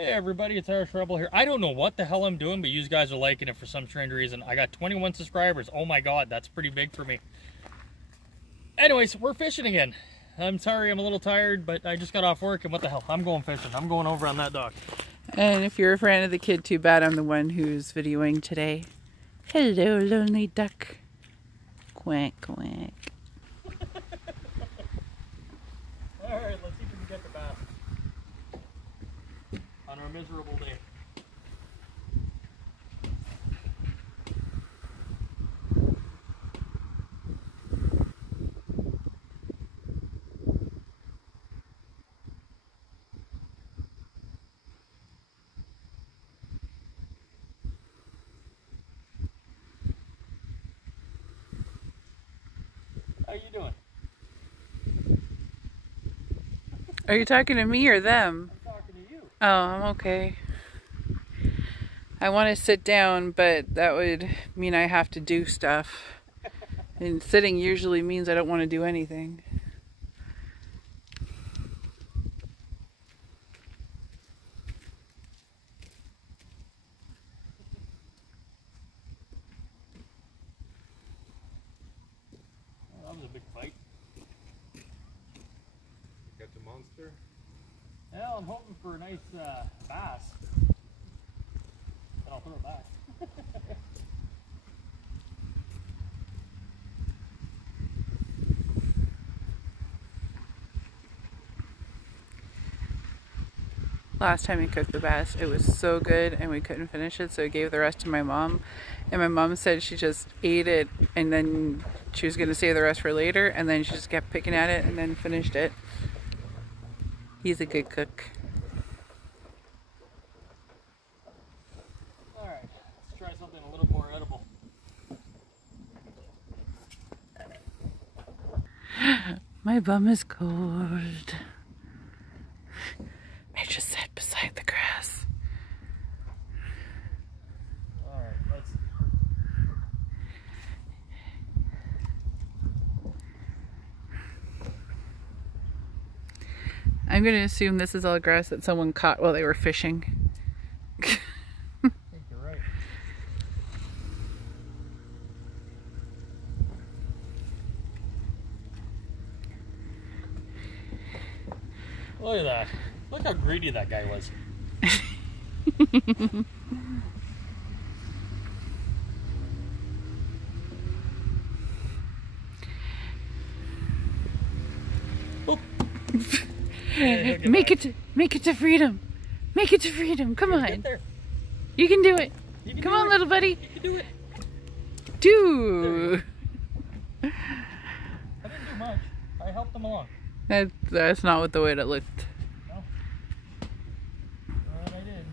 Hey everybody, it's Irish Rebel here. I don't know what the hell I'm doing, but you guys are liking it for some strange reason. I got 21 subscribers. Oh my god, that's pretty big for me. Anyways, we're fishing again. I'm sorry I'm a little tired, but I just got off work and what the hell, I'm going fishing. I'm going over on that dock. And if you're a fan of the kid, too bad I'm the one who's videoing today. Hello, lonely duck. Quack, quack. Alright, let's see if we can get the bass on our miserable day. How you doing? Are you talking to me or them? I'm talking to you. Oh, I'm okay. I want to sit down, but that would mean I have to do stuff. And sitting usually means I don't want to do anything. That was a big fight. Got the monster? Well, I'm hoping for a nice bass. And I'll throw it back. Last time we cooked the bass, it was so good and we couldn't finish it, so I gave the rest to my mom. And my mom said she just ate it and then she was going to save the rest for later, and then she just kept picking at it and then finished it. He's a good cook. Alright, let's try something a little more edible. My bum is cold. I just sat beside the grass. Alright, let's... I'm going to assume this is all grass that someone caught while they were fishing. I think you're right. Look at that. Look how greedy that guy was. Make it to freedom. Make it to freedom. Come on. You can do it. Come on, little buddy. You can do it. Do. I didn't do much. I helped him along. That's not what the way it looked. No. Well, I did.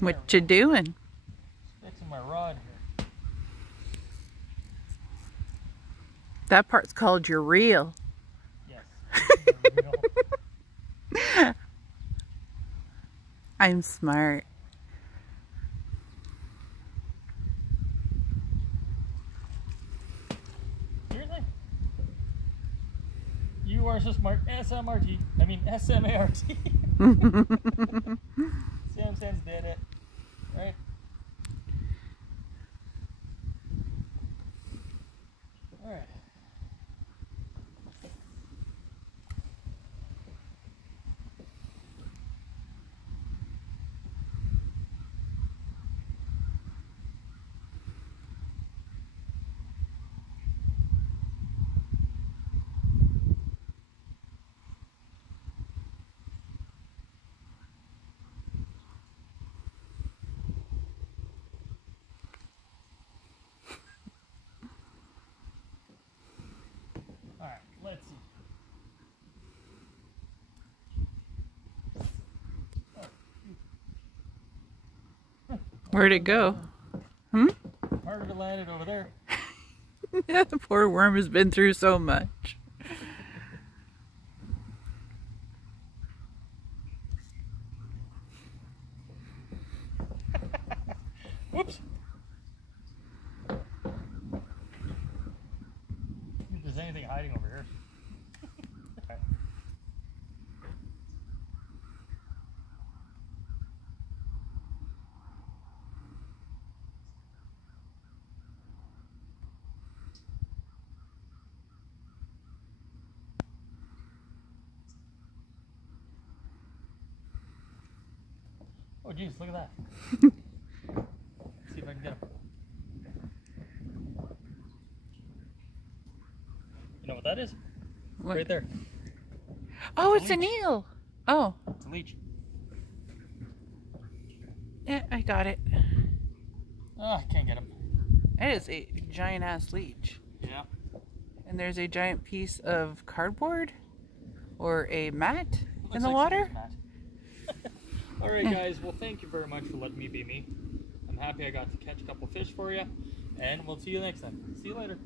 What you doing? Fixing my rod here. That part's called your reel. Yes. I'm smart. Seriously? You are so smart. SMRT. I mean SMART. Sam Sands did it. Right? Alright. Alright, let's see. Where'd it go? Hmm? Harder to land it over there. Yeah, the poor worm has been through so much. Whoops. anything hiding over here. Okay. Oh geez, look at that. See if I can get him. You know what that is? What? Right there. Oh, It's it's a an leech. eel. Oh, It's a leech. yeah, I got it. Ah, I can't get him. It is a giant ass leech. Yeah. And there's a giant piece of cardboard or a mat Looks in the like water. somebody's mat. Alright guys, well thank you very much for letting me be me. I'm happy I got to catch a couple fish for you. And we'll see you next time. See you later.